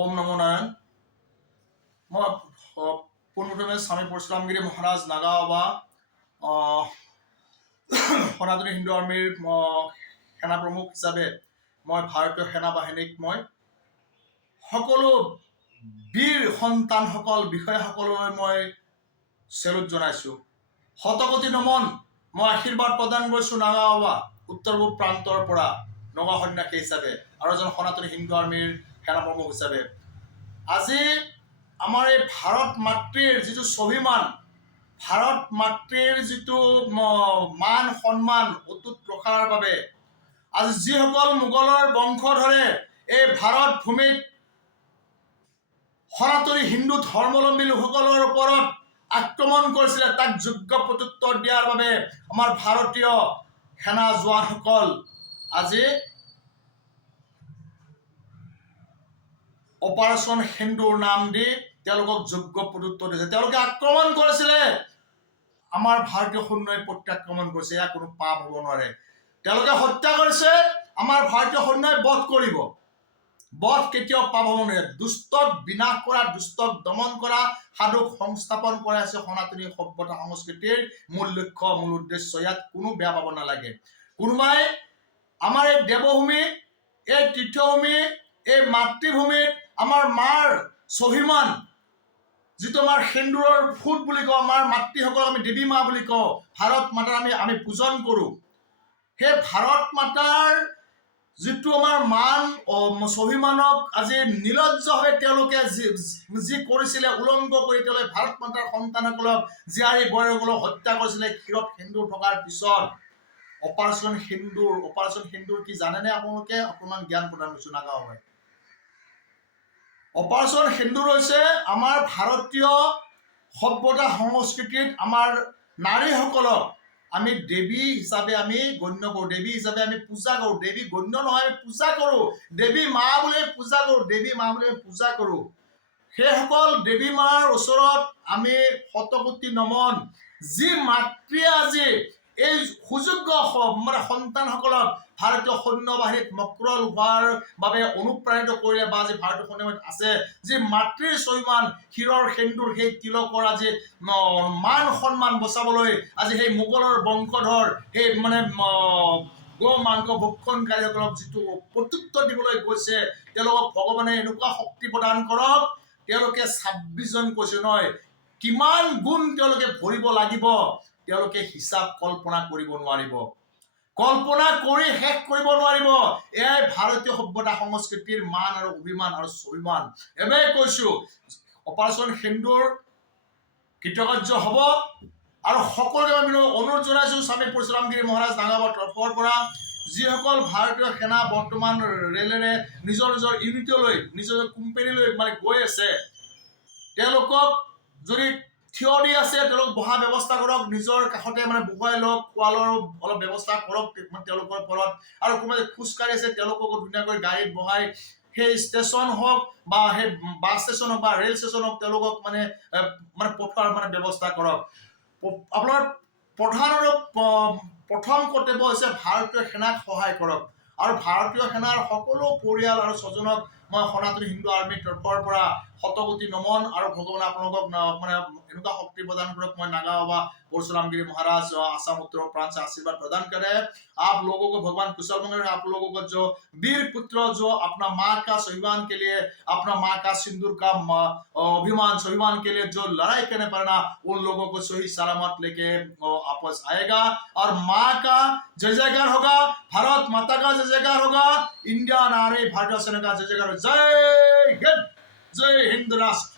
ওম নমো নাৰায়ণ। মই পোনপ্ৰথমে স্বামী পৰশুৰামগিৰি মহাৰাজ নাগা বাবা সনাতনী হিন্দু আৰ্মীৰ সেনা প্ৰমুখ হিচাপে মই ভাৰতীয় সেনা বাহিনীক মই সকলো বীৰ সন্তানসকল বিষয়াসকললৈ মই চেলুট জনাইছোঁ। শতকোটি নমন মই আশীৰ্বাদ প্ৰদান কৰিছোঁ নাগা বাবা উত্তৰ পূব প্ৰান্তৰ পৰা নগা সন্যাসী হিচাপে আৰু এজন সনাতনী হিন্দু আৰ্মীৰ সেনা প্ৰমুখ হিচাপে। আজি আমাৰ এই ভাৰত মাতৃৰ যিটো স্বাভিমান, ভাৰত মাতৃৰ যিটো মান সন্মান অটুট ৰখাৰ বাবে আজি যিসকল মোগলৰ বংশধৰে এই ভাৰত ভূমিত সনাতনী হিন্দু ধৰ্মাৱলম্বী লোকসকলৰ ওপৰত আক্ৰমণ কৰিছিলে, তাক যোগ্য প্ৰত্যুত্তৰ দিয়াৰ বাবে আমাৰ ভাৰতীয় সেনা জোৱানসকল আজি অপাৰেশ্যন সিন্দুৰ নাম দি তেওঁলোকক যোগ্য প্ৰত্যুত্তৰ দিছে। তেওঁলোকে আক্ৰমণ কৰিছিলে, আমাৰ ভাৰতীয় সৈন্যই প্ৰত্যাক্ৰমণ কৰিছে। এয়া কোনো পাপ হ'ব নোৱাৰে। তেওঁলোকে হত্যা কৰিছে, আমাৰ ভাৰতীয় সৈন্যই বধ কৰিব। বধ কেতিয়াও পাপ হ'ব নোৱাৰে। দুষ্টক বিনাশ কৰা, দুষ্টক দমন কৰা, সাধুক সংস্থাপন কৰা হৈছে সনাতনী সভ্যতা সংস্কৃতিৰ মূল লক্ষ্য, মূল উদ্দেশ্য। ইয়াত কোনো বেয়া পাব নালাগে। কোনোবাই আমাৰ এই দেৱভূমি, এই তীৰ্থভূমি, এই মাতৃভূমিত আমাৰ মাৰ স্বাভিমান, যিটো আমাৰ সেন্দুৰৰ ফুট বুলি কওঁ, আমাৰ মাতৃসকলক আমি দেৱী মা বুলি কওঁ, ভাৰত মাতাৰ আমি পূজন কৰোঁ। সেই ভাৰত মাতাৰ যিটো আমাৰ মান স্বাভিমানক আজি নিৰ্লজ্জভাৱে তেওঁলোকে যি কৰিছিলে, উলংঘ কৰি তেওঁলোকে ভাৰত মাতাৰ সন্তানসকলক, জীয়াৰী বোৱাৰীসকলক হত্যা কৰিছিলে। ক্ষীৰত সেন্দুৰ থকাৰ পিছত অপাৰেশ্যন সিন্দুৰ কি জানেনে আপোনালোকে? অকণমান জ্ঞান প্ৰদান কৰিছোঁ নাগা বাবাই। অপাৰেশ্যন সিন্দুৰ হৈছে আমাৰ ভাৰতীয় সভ্যতা সংস্কৃতিত আমাৰ নাৰীসকলক আমি দেৱী হিচাপে আমি গণ্য কৰোঁ, দেৱী হিচাপে আমি পূজা কৰোঁ। দেৱী গণ্য নহয়, আমি পূজা কৰোঁ। দেৱী মা বুলি পূজা কৰোঁ, দেৱী মা বুলি আমি পূজা কৰোঁ। সেইসকল দেৱী মাৰ ওচৰত আমি শতকোটি নমন। যি মাতৃয়ে আজি এই সুযোগ্য সন্তানসকলক ভাৰতীয় সৈন্য বাহিনীত মক্ৰল হোৱাৰ বাবে অনুপ্ৰাণিত কৰিলে বা আজি ভাৰতীয় সৈন্য বাহিনীত আছে, যি মাতৃৰ স্বাভিমান, ক্ষীৰৰ সেন্দুৰ, সেই তিলকৰ আজি মান সন্মান বচাবলৈ আজি সেই মোগলৰ বংশধৰ, সেই গো মাংস ভক্ষণকাৰীসকলক যিটো প্ৰত্যুত্তৰ দিবলৈ গৈছে, তেওঁলোকক ভগৱানে এনেকুৱা শক্তি প্ৰদান কৰক, তেওঁলোকে 26 জন কৈছে নহয়, কিমান গুণ তেওঁলোকে ভৰিব লাগিব, তেওঁলোকে হিচাপ কল্পনা কৰিব নোৱাৰিব, কল্পনা কৰি শেষ কৰিব নোৱাৰিব। এয়াই ভাৰতীয় সভ্যতা সংস্কৃতিৰ মান আৰু অভিমান আৰু স্বাভিমান। এবাৰ কৈছো, অপাৰেশ্যন সিন্দুৰ কৃতকাৰ্য হ'ব আৰু সকলোকে আমি অনুৰোধ জনাইছো স্বামী পৰশুৰামগিৰি মহাৰাজ নাগাবাৰ তৰফৰ পৰা, যিসকল ভাৰতীয় সেনা বৰ্তমান ৰেলেৰে নিজৰ নিজৰ ইউনিটলৈ, নিজৰ কোম্পানীলৈ গৈ আছে, তেওঁলোকক যদি থিয় দি আছে তেওঁলোক বহা ব্যৱস্থা কৰক, নিজৰ কাষতে বহুৱাই লওক, খোৱা লোৱাৰ অলপ ব্যৱস্থা কৰক তেওঁলোকৰ ফলত। আৰু কোনোবাই খোজকাঢ়ি আছে তেওঁলোককো ধুনীয়াকৈ গাড়ীত বহাই সেই ষ্টেচন হওক বা সেই বাছ ষ্টেচন হওক বা ৰেল ষ্টেচন হওক, তেওঁলোকক পঠোৱাৰ ব্যৱস্থা কৰক। আপোনাৰ প্ৰথম কৰ্তব্য হৈছে ভাৰতীয় সেনাক সহায় কৰক। আৰু ভাৰতীয় সেনাৰ সকলো পৰিয়াল আৰু স্বজনক মই সনাতনী হিন্দু আৰ্মীৰ তৰফৰ পৰা শতকোটি নমন আৰু ভগৱানে আপোনালোকক এনেকুৱা শক্তি প্ৰদান কৰক। मैं नागा बाबा परशुरामगिरी महाराज आसाम उत्तर प्रांत से आशीर्वाद प्रदान करे। आप लोगों को भगवान कुशल मंगल, आप लोगों को जो वीर पुत्र जो अपना माँ का स्वाभिमान के लिए, अपना माँ का सिंदूर का अभिमान स्वाभिमान के लिए जो लड़ाई करने पड़ना, उन लोगों को सही सलामत लेके वापस आएगा और माँ का जय जयकार होगा, भारत माता का जय जयकार होगा, इंडिया नारी भारतीय सेना का जय जयकार। जय हिंद, जय हिंद राष्ट्र।